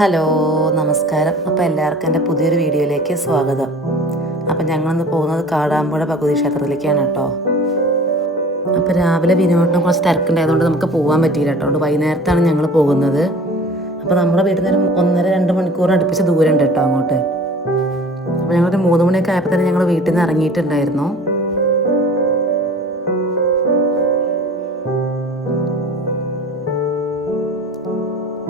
Hello, നമസ്കാരം. അപ്പോൾ എല്ലാവർക്കും എൻ്റെ പുതിയൊരു വീഡിയോയിലേക്ക് സ്വാഗതം. അപ്പം ഞങ്ങളിന്ന് പോകുന്നത് കാടാമ്പുഴ ഭഗവതി ക്ഷേത്രത്തിലേക്കാണ് കേട്ടോ. അപ്പോൾ രാവിലെ വിനോദിനും കുറച്ച് തിരക്കുണ്ടായതുകൊണ്ട് നമുക്ക് പോകാൻ പറ്റിയില്ല കേട്ടോ. അതുകൊണ്ട് വൈകുന്നേരത്താണ് ഞങ്ങൾ പോകുന്നത്. അപ്പോൾ നമ്മുടെ വീട്ടിൽ നിന്ന് 1.5-2 മണിക്കൂർ അടുപ്പിച്ച് ദൂരം ഉണ്ട് കേട്ടോ അങ്ങോട്ട്. അപ്പോൾ ഞങ്ങളൊരു 3 മണിയൊക്കെ ആയപ്പോൾ തന്നെ ഞങ്ങൾ വീട്ടിൽ നിന്ന് ഇറങ്ങിയിട്ടുണ്ടായിരുന്നു.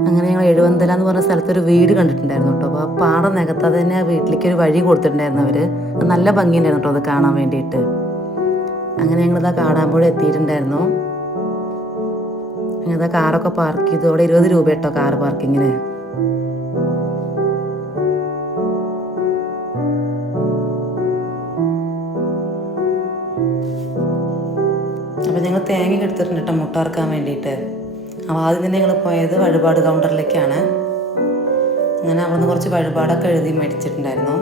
അങ്ങനെ ഞങ്ങൾ എഴുവന്തല എന്ന് പറഞ്ഞ സ്ഥലത്തൊരു വീട് കണ്ടിട്ടുണ്ടായിരുന്നു കേട്ടോ. അപ്പോൾ ആ പാടം നികത്താതെ തന്നെ ആ വീട്ടിലേക്ക് ഒരു വഴി കൊടുത്തിട്ടുണ്ടായിരുന്നു അവർ. നല്ല ഭംഗിയുണ്ടായിരുന്നു കേട്ടോ അത് കാണാൻ വേണ്ടിയിട്ട്. അങ്ങനെ ഞങ്ങളിതാ കാടാമ്പുഴ എത്തിയിട്ടുണ്ടായിരുന്നു. അങ്ങനെ കാറൊക്കെ പാർക്ക് ചെയ്തു. അവിടെ 20 രൂപ കേട്ടോ കാർ പാർക്കിങ്ങിന്. അപ്പോൾ ഞങ്ങൾ തേങ്ങ എടുത്തിട്ടുണ്ട് കേട്ടോ മുട്ട വറുക്കാൻ വേണ്ടിയിട്ട്. അപ്പോൾ ആദ്യം തന്നെ ഞങ്ങൾ പോയത് വഴിപാട് കൗണ്ടറിലേക്കാണ്. അങ്ങനെ അവിടെ നിന്ന് കുറച്ച് വഴിപാടൊക്കെ എഴുതി മേടിച്ചിട്ടുണ്ടായിരുന്നു.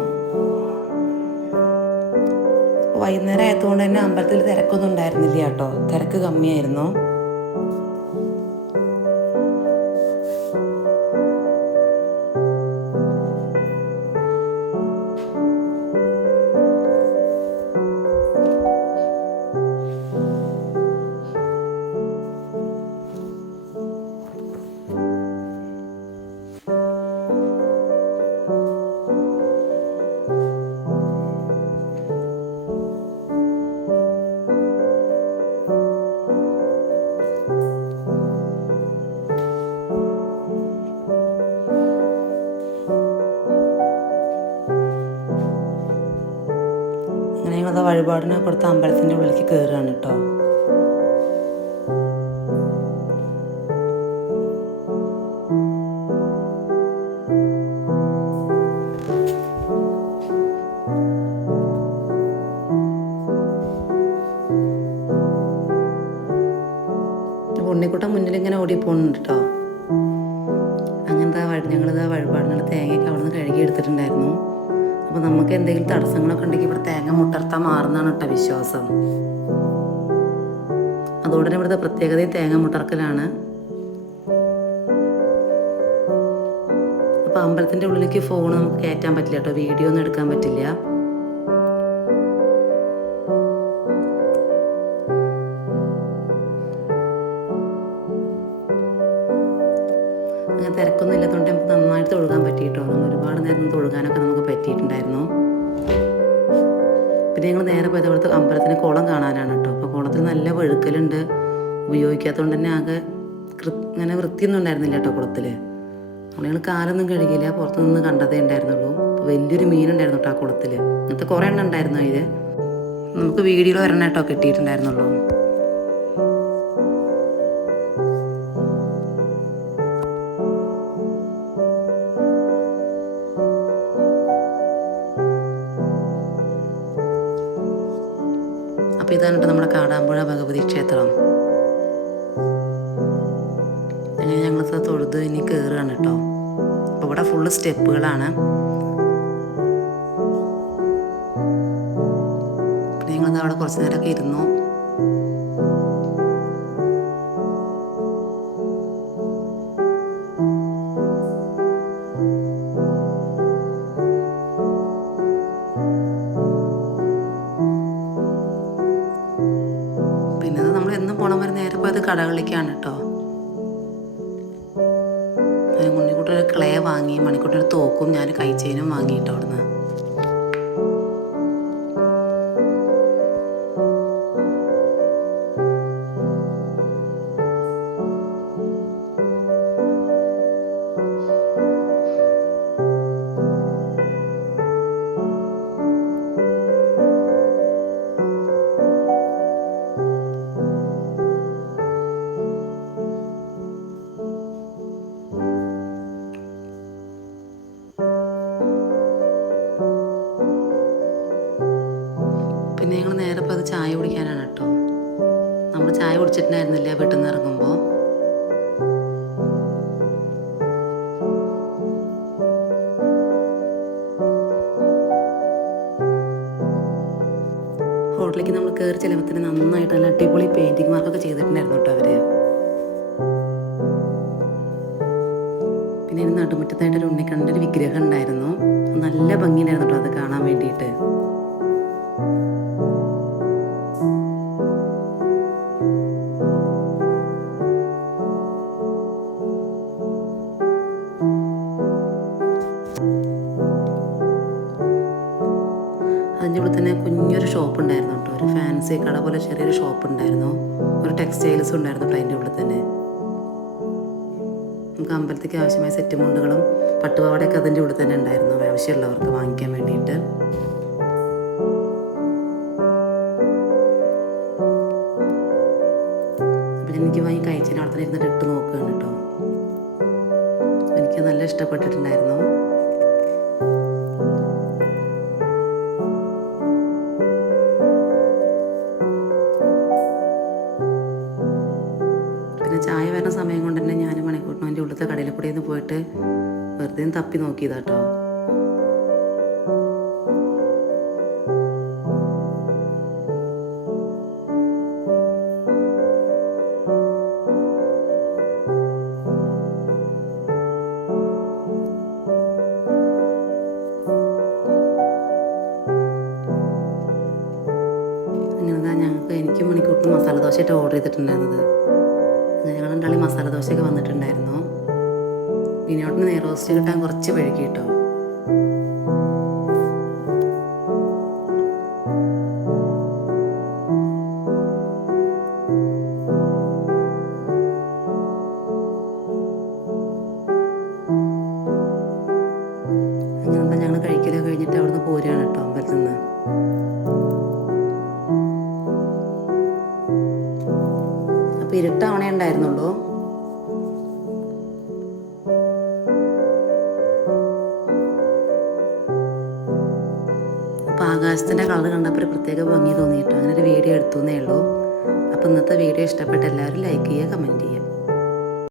വൈകുന്നേരം ആയതുകൊണ്ട് തന്നെ അമ്പലത്തിൽ തിരക്കൊന്നും ഉണ്ടായിരുന്നില്ല കേട്ടോ. തിരക്ക് കമ്മിയായിരുന്നു. അങ്ങനെ ഞങ്ങൾ വഴിപാടിനെ കൊടുത്ത അമ്പലത്തിൻ്റെ ഉള്ളിലേക്ക് കയറുകയാണ് കേട്ടോ. ഉണ്ണിക്കുട്ടൻ മുന്നിൽ ഇങ്ങനെ ഓടി പോകുന്നുണ്ട് കേട്ടോ. അങ്ങനത്തെ ഞങ്ങളിതാ വഴിപാടിനുള്ള തേങ്ങയൊക്കെ അവിടെ നിന്ന് കഴുകി എടുത്തിട്ടുണ്ടായിരുന്നു. അപ്പോൾ നമുക്ക് എന്തെങ്കിലും തടസ്സങ്ങളൊക്കെ ഉണ്ടെങ്കിൽ ഇവിടെ തേങ്ങ മുട്ടർത്താൻ മാറുന്നതാണ് കേട്ടോ വിശ്വാസം. അതുകൊണ്ട് തന്നെ ഇവിടുത്തെ പ്രത്യേകതയും തേങ്ങ മുട്ടർക്കലാണ്. അപ്പോൾ അമ്പലത്തിൻ്റെ ഉള്ളിലേക്ക് ഫോൺ നമുക്ക് കയറ്റാൻ പറ്റില്ല കേട്ടോ. വീഡിയോ ഒന്നും എടുക്കാൻ പറ്റില്ല. അങ്ങനെ തിരക്കൊന്നും ഇല്ലാത്തതുകൊണ്ട് നമുക്ക് നന്നായിട്ട് തൊഴുകാൻ പറ്റിയിട്ടോ. നമ്മൾ ഒരുപാട് നേരം തൊഴുകാനൊക്കെ നമുക്ക് പറ്റിയിട്ടുണ്ടായിരുന്നു. പിന്നെ ഞങ്ങൾ നേരെ പോയത് അവിടുത്തെ അമ്പലത്തിന് കുളം കാണാനാണ് കേട്ടോ. അപ്പോൾ കുളത്തിൽ നല്ല വഴുക്കലുണ്ട്. ഉപയോഗിക്കാത്തതുകൊണ്ട് തന്നെ ആകെ ഇങ്ങനെ വൃത്തിയൊന്നും ഉണ്ടായിരുന്നില്ല കേട്ടോ കുളത്തിൽ. അപ്പോൾ ഞങ്ങൾ കാലൊന്നും കഴുകിയില്ല, പുറത്തു നിന്ന് കണ്ടതേ ഉണ്ടായിരുന്നുള്ളൂ. അപ്പോൾ വലിയൊരു മീനുണ്ടായിരുന്നു കേട്ടോ ആ കുളത്തിൽ. അങ്ങനത്തെ കുറേ എണ്ണം ഉണ്ടായിരുന്നു അതിൽ. നമുക്ക് വീഡിയോയിൽ ഒരെണ്ണം കേട്ടോ കിട്ടിയിട്ടുണ്ടായിരുന്നുള്ളൂ. അപ്പോൾ ഇതാണ് കേട്ടോ നമ്മുടെ കാടാമ്പുഴ ഭഗവതി ക്ഷേത്രം. അങ്ങനെ ഞങ്ങൾ തൊഴുത് ഇനി കയറുകയാണ് കേട്ടോ. അപ്പോൾ ഇവിടെ ഫുള്ള് സ്റ്റെപ്പുകളാണ്. പിന്നെ ഞങ്ങളത് അവിടെ കുറച്ച് നേരമൊക്കെ ഇരുന്നു. പിന്നെ നമ്മൾ എന്നും പോകണം വരെ നേരെ പോയത് കടകളിലേക്കാണ് കേട്ടോ. ഉണ്ണിക്കുട്ടൊരു ക്ലേ വാങ്ങി, മണിക്കുട്ടൊരു തോക്കും ഞാൻ കൈച്ചേനും വാങ്ങിയിട്ടോ അവിടുന്ന്. പിന്നെ ഞങ്ങൾ നേരെ ഇപ്പോൾ അത് ചായ കുടിക്കാനാണ് കേട്ടോ. നമ്മൾ ചായ കുടിച്ചിട്ടുണ്ടായിരുന്നില്ല വീട്ടിൽ നിന്ന് ഇറങ്ങുമ്പോൾ. ഹോട്ടലിലേക്ക് നമ്മൾ കയറി ചെല്ലുമ്പോൾ തന്നെ നന്നായിട്ട് നല്ല അടിപൊളി പെയിൻറ്റിങ് വർക്കൊക്കെ ചെയ്തിട്ടുണ്ടായിരുന്നു കേട്ടോ അവർ. പിന്നെ നടുമുറ്റത്തായിട്ടൊരു ഉണ്ണിക്കണ്ണൻ്റെ ഒരു വിഗ്രഹം ഉണ്ടായിരുന്നു. നല്ല ഭംഗിയുണ്ടായിരുന്നു കേട്ടോ അത് കാണാൻ വേണ്ടിയിട്ട്. അതിൻ്റെ ഉള്ളിൽ തന്നെ കുഞ്ഞൊരു ഷോപ്പ് ഉണ്ടായിരുന്നു കേട്ടോ, ഒരു ഫാൻസി കട പോലെ ചെറിയൊരു ഷോപ്പ് ഉണ്ടായിരുന്നു. ഒരു ടെക്സ്റ്റൈൽസും ഉണ്ടായിരുന്നു കേട്ടോ അതിൻ്റെ ഉള്ളിൽ തന്നെ. നമുക്ക് അമ്പലത്തേക്ക് ആവശ്യമായ സെറ്റ് മുണ്ടുകളും പട്ടുപാവാടയൊക്കെ അതിൻ്റെ ഉള്ളിൽ തന്നെ ഉണ്ടായിരുന്നു, ആവശ്യമുള്ളവർക്ക് വാങ്ങിക്കാൻ വേണ്ടിയിട്ട്. അപ്പം എനിക്ക് വാങ്ങി കഴിച്ചതിന് അവിടെ തന്നെ ഇരുന്നിട്ട് ഇട്ട് നോക്കുകയാണ് കേട്ടോ. എനിക്ക് നല്ല ഇഷ്ടപ്പെട്ടിട്ടുണ്ടായിരുന്നു. പിന്നെ ചായ വരുന്ന സമയം കൊണ്ട് തന്നെ ഞാൻ മണിക്കൂട്ടിനും എൻ്റെ ഉള്ളിലത്തെ കടയിൽ കൂടെ ഒന്ന് പോയിട്ട് വെറുതെ തപ്പി നോക്കിയതാട്ടോ. എനിക്ക് മണിക്കൂട്ടിന് മസാല ദോശയായിട്ട് ഓർഡർ ചെയ്തിട്ടുണ്ടായിരുന്നത്. ഞങ്ങൾ രണ്ടാളി മസാല ദോശയൊക്കെ വന്നിട്ടുണ്ടായിരുന്നു. വിനോട്ടിന് നെയ്റോസ്റ്റ് കിട്ടാൻ കുറച്ച് വഴുകി കേട്ടോ. അങ്ങനെ ഞങ്ങൾ കഴിക്കലൊക്കെ കഴിഞ്ഞിട്ട് അവിടുന്ന് പോരുകയാണ് കേട്ടോ അമ്പലത്തിൽ നിന്ന്. അപ്പോൾ ഇരുട്ടാവണേ ഉണ്ടായിരുന്നുള്ളൂ. അപ്പോൾ ആകാശത്തിൻ്റെ കളർ കണ്ടപ്പോൾ ഒരു പ്രത്യേക ഭംഗി തോന്നിയിട്ടോ അങ്ങനെ ഒരു വീഡിയോ എടുത്തുവെന്നേ ഉള്ളൂ. അപ്പോൾ ഇന്നത്തെ വീഡിയോ ഇഷ്ടപ്പെട്ട എല്ലാവരും ലൈക്ക് ചെയ്യുക, കമൻറ്റ് ചെയ്യുക.